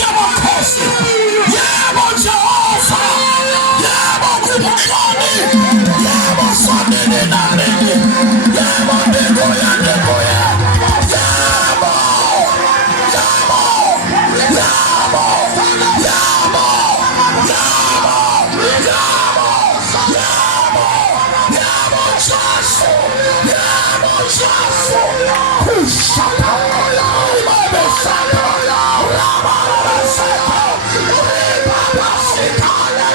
yamakhosi, yebo Jehova, yebo kumkani, yebo sanini nanini, yebo ndegoya ndegoya, yebo, yebo, yebo, yebo, yebo, yebo, yebo, yebo Jesu, yebo Jesu, kushapaya, ibabesapaya, rababesapaya, ribabasitaya,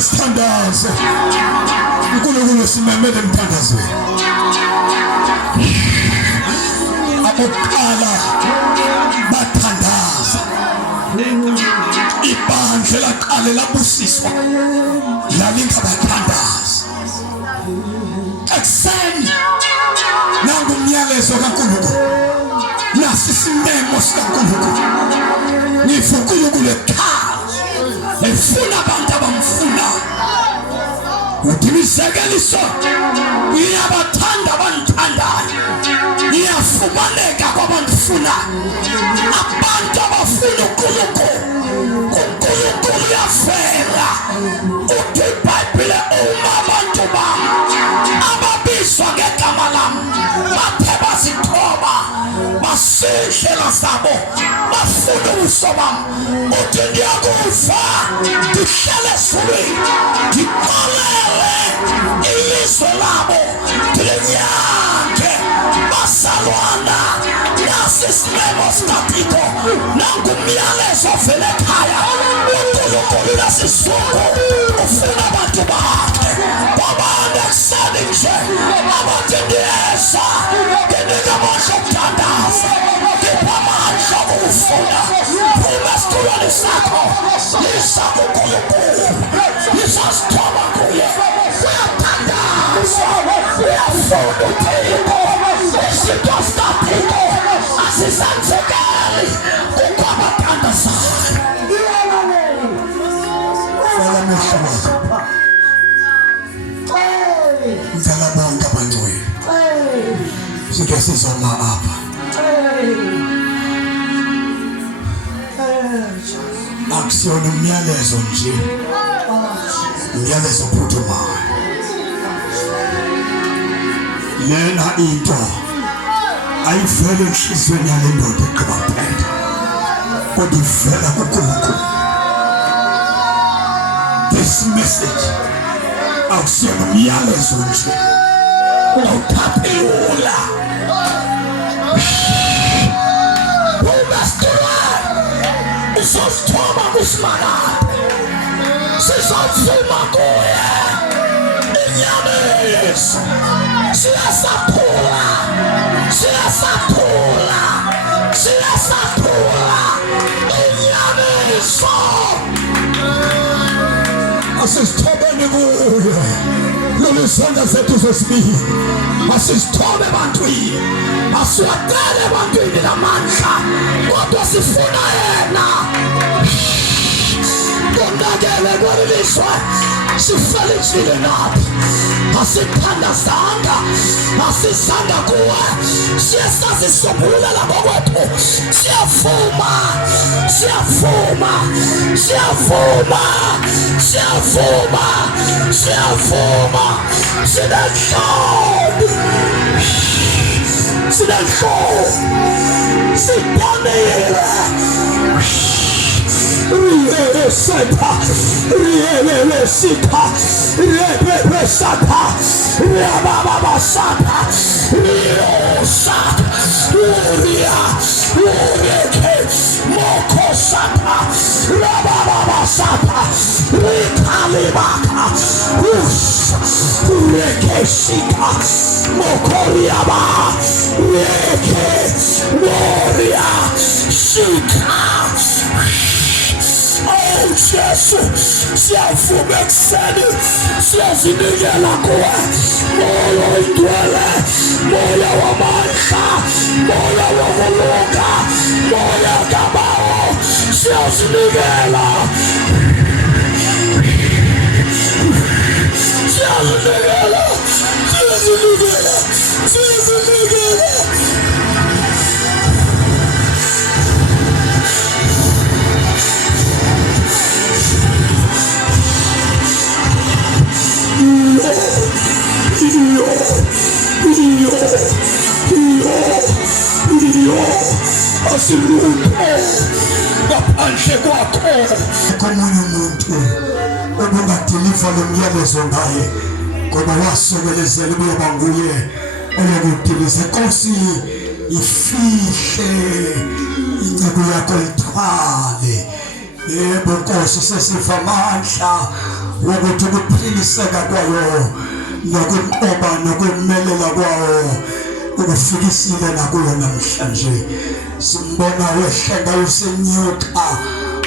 Umthandazo, uNkulunkulu simemele umthandazo. Abokuqala bathandaza, ibandla laqale labusiswa lalingabathandaza. Ekuseni nangumyalezo kaNkulunkulu, nasi isimemo sikaNkulunkulu, ngifa uNkulunkulu ekhaya efuna abantu abamfuna. Udimizekeliso iyabathanda abanthandayo, iyafumaneka kwabantfuna abantu abafuna uNkulunkulu. uNkulunkulu uyavela. Uthi iBhayibhile, uma abantu bami ababizwa ngegama lami bathe bazithoba basihlela zabo bafuna ubuso bami, uthi ndiyakuva ndihlele ezulwini ndiqolele ilizwe labo ndilenyange bazalwana. Nasi isimemo sikaThixo, nangumyalezo ovela ekhaya. uNkulunkulu nasizungu ufuna abantu bakhe babantu ekuseni nje abathi ndiyeza ndinika amandla okuthandaza, ndipha amandla okufuna. Phuma esitulweni sakho, yisa kuNkulunkulu, yisasithoba kuye. Uyathandaza, uyafuna uThixo, izinto zikaThixo azizenzekeli kukho abathandazayo. Ngicela bonke abangcwele sike sizoma apha. Akusiyona umyalezo nje, umyalezo ophuthumayo. Lena into ayivele enhliziyweni yale ndoda eqhuba phela, kodwa ivela kuNkulunkulu. This message akusiyona umyalezo nje awuthaphula. Usosithoba kuSimanade, sizovuma kuye inyamezi. Siyasaphula, siyasaphula, siyasaphula inyaniso. Asisithobeni kuye lolu isandla sethu sesibili, asisithobe ebantwini, asiwadele ebantwini namandla, kodwa sifuna yena kunakele kwelishwa sifelisile nathi asithandazanga asisanga kuwe siyasazisombulela ngokwethu siyavuma siyavuma siyavuma siyavuma siyavuma sinenhloni sinenhloni sibonile Riele seta, riele sita, riele sata, riababa sata, rio sata, uria, ureke, moko sata, rababa sata, rikalibaka, reke sita, moko riaba, reke, moria, sita. Oh Jesus, siyavuma ekuseni siyazinikela kuwe moya oyindwele moya wamandla moya wokulunga moya kabawo siyazinikela siyazinikela siyazinikela siyazinikela asilutho ngaphandle kwakho komunye umuntu obungadiliva lo myalezo ngaye ngoba wasokelezela uba nguye oyokudiliza Nkosi ifihle incebo yakho ithwale yebo Nkosi sesifa amandla wokuthi ukuphiliseka kwayo nokuqoba nokumelela kwawo ukufikisile nakuyo namhlanje simbona wehlenga usenyuka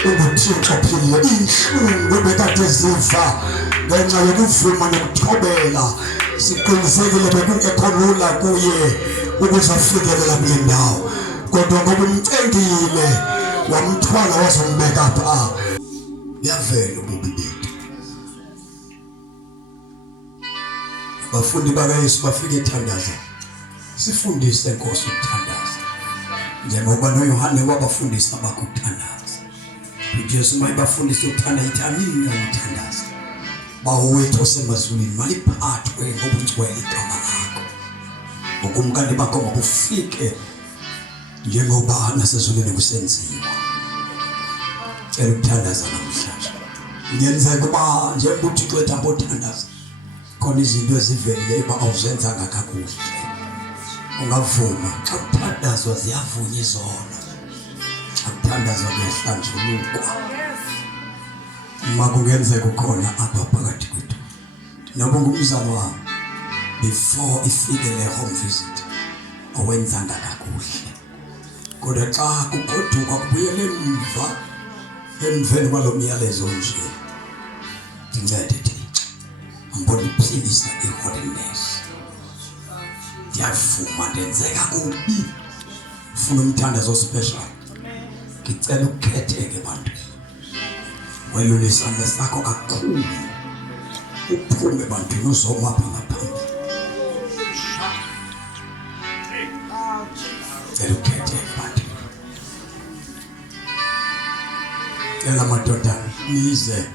ubuthixo phile inhlungu bekade ziva ngenxa yokuvuma nokuthobela siqinisekile bekungekho lula kuye ukuze afikelela kule ndawo kodwa ngoba umcengile wamthwala wazombeka pha yavela ububi bethu abafundi bakaYesu bafike ethandaza sifundise Nkosi ukuthandaza njengoba noYohane wabafundisa bakuthandaza uJesu mayebafundisa ukuthanda ithamini ngokuthandaza bawethu osemazulwini maliphathwe ngobungcwele igama lakho ngokumkani bakho ngokufike njengoba nasezulwini kusenziwa cela ukuthandaza namhlanje ngiyenzeka kuba njengoba uThixo ethamba uthandaza khona izinto ezivele eba awuzenzanga kakuhle ungavuma xa kuthandazwa ziyavunya izono xa kuthandazwa kuyahlanjulukwa makungenzeka ukhona apha phakathi kwethu noba ngumzalo wami before ifike le home visit awenzanga kakuhle kodwa xa kugoduka kubuyele emva emveni kwalo myalezo nje incede ambona iphilisa iholiness ndiyavuma ndenzeka kubi ufuna umthandazo special ngicela ukukhetheke bantwini welule isandla sakho kakhulu uphume bantwini uzoma apha ngaphambili cela ukukhetheke bantwini cela madoda nize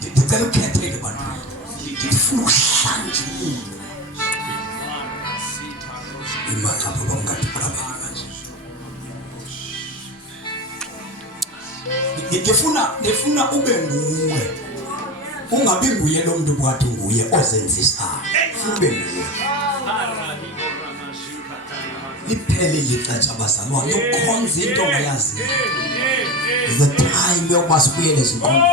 ndicela ukukhetheke bantwini ndifuna ukuhlanjululwa imaqaba bangathukabela manje ngifuna ube nguwe ungabi nguye lo muntu kwathi nguye ozenzisayo ube nguwe iphele lixatsha bazalwane ukhonza into ongayazi the time yokwazi ukuyela ezinkonzo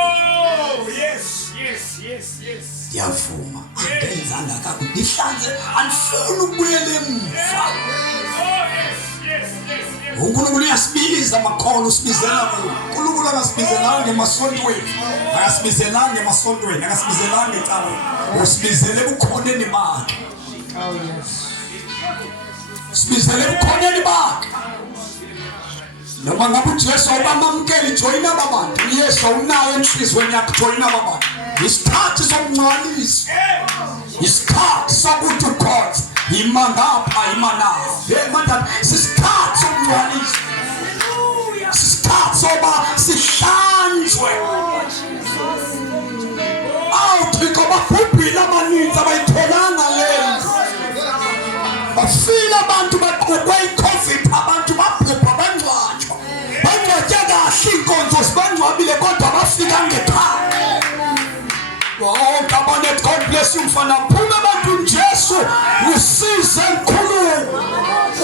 ndiyavuma angenzanga kakuhle ndihlanze andifuni ukubuyela emva uNkulunkulu uyasibiza amakholo usibizela uNkulunkulu akasibizelanga emasontweni akasibizelanga emasontweni akasibizelanga ecaweni usibizele ebukhoneni bakhe sibizele ebukhoneni bakhe noma ngabe uJesu awubamamkeli joyina abantu uYesu unayo enhlizweni yakho joyina abantu isikhathi sokungcwalisa isikhathi sokuthi ukhonze ima ngapha ima nawe manje isikhathi sokungcwalisa isikhathi soba sihlanzwe awuthixo babhubhile amaninzi abayitholanga lento bafile abantu baqhubwe iCovid abantu babhubha bangcwatshwa bangcwatshe kahle inkonzo sibangcwabile kodwa bafika ngekhaya. Oh, God bless you mfana phuma abantu Jesu usize enkulu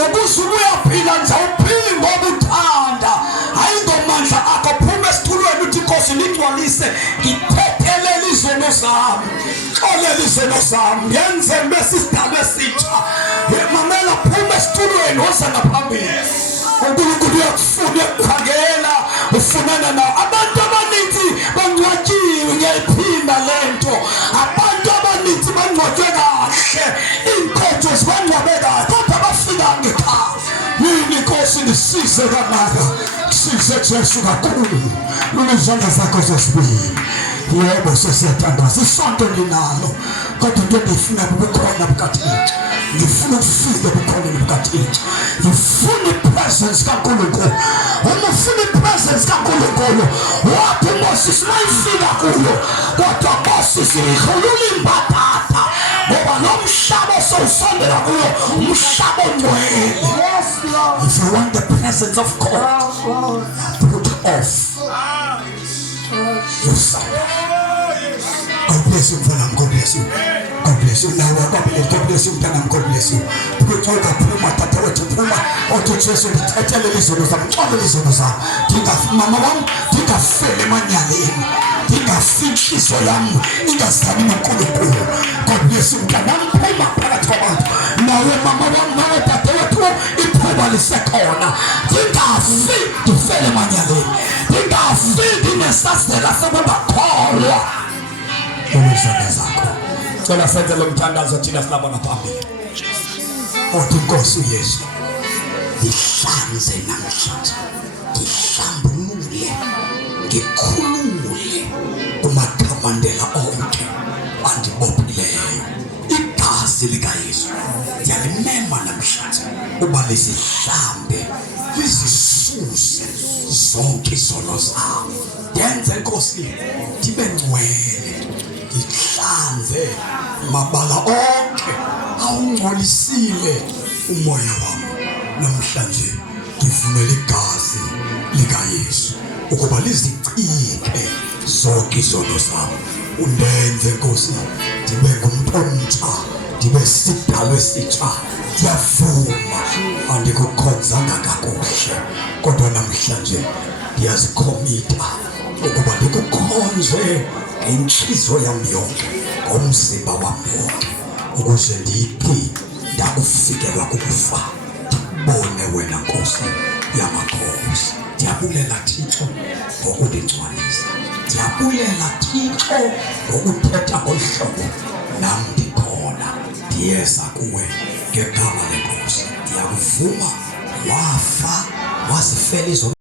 ubusubuya phila nje uphili ngoba uthanda hayi ngomandla akho phuma esithulweni uthi Nkosi ngigcwalise ngithethelele izono zami xolele izono zami yenze bese isidaba esitsha mamela phuma esithulweni oza ngaphambili uNkulunkulu uyakufuna ukukhangela ufunana nawe abantu abaninzi bangcwatshiwe ngiyayiphinda lento abantu abaninzi bangcwatshwe kahle inkotho zibangcwabe kahle kodwa bafika ngekhaya yini Nkosi ngisize kamaka size Jesu kakhulu lunezandla zakho zesibili yebo sesiyathandaza isonto linalo kodwa into endifuna ukukhona bukaThixo ngifuna ukufika bukhona bukaThixo ngifuna ipresence kaNkulunkulu uma ufuna ipresence kaNkulunkulu wathi Moses mayifika kuyo kodwa Moses ihulula imbatata ngoba lo mhlaba sowusondela kuyo umhlaba ongcwele. If you want the presence of God put off yourself. God bless you, Father. God bless you. God bless you. Now, God bless you, Father. God bless you. Put all the Puma, Tatawa to Puma, or to Jesu, tell the listeners, all the listeners. Think of Mama, think of Felemaniali, think of Finchi Solam, think of Samina Kuluku. God bless you, Father. Puma, Paratoma. Now, Mama, Mama, Tatawa, it probably second. Think of Fit to Felemaniali. Think of Fit in the Sasela, some of the call. Cela senze lo Umthandazo thina silabona phambili. Othi Nkosi uYesu ihlanze namhlanje. Ngihlambulule ngikhulule kumathamandela onke andibophileyo. Igazi likaYesu yalimema namhlanje uba lizihlambe lizisuse zonke izono zami. Yenze Nkosi ndibe ngcwele ihlanze mabala onke awungcolisile umoya wami namhlanje ngivumela igazi likaYesu ukuba lizichike zonke izono zami undenze Nkosi ndibe ngumuntu omtsha ndibe sidalwe esitsha ndiyavuma andikukhonzanga kakuhle kodwa namhlanje ndiyazikhomitha ukuba ndikukhonze inhliziyo yami yonke ngomzimba wami wonke ukuze ndiphi ndakufikelwa kukufa ndibone wena Nkosi yamakhosi. Ndiyabulela Thixo ngokundingcwalisa, ndiyabulela Thixo ngokuthetha ngohlobo nami ndikhona ndiyeza kuwe ngegama leNkosi. Ndiyakuvuma wafa wazifela izo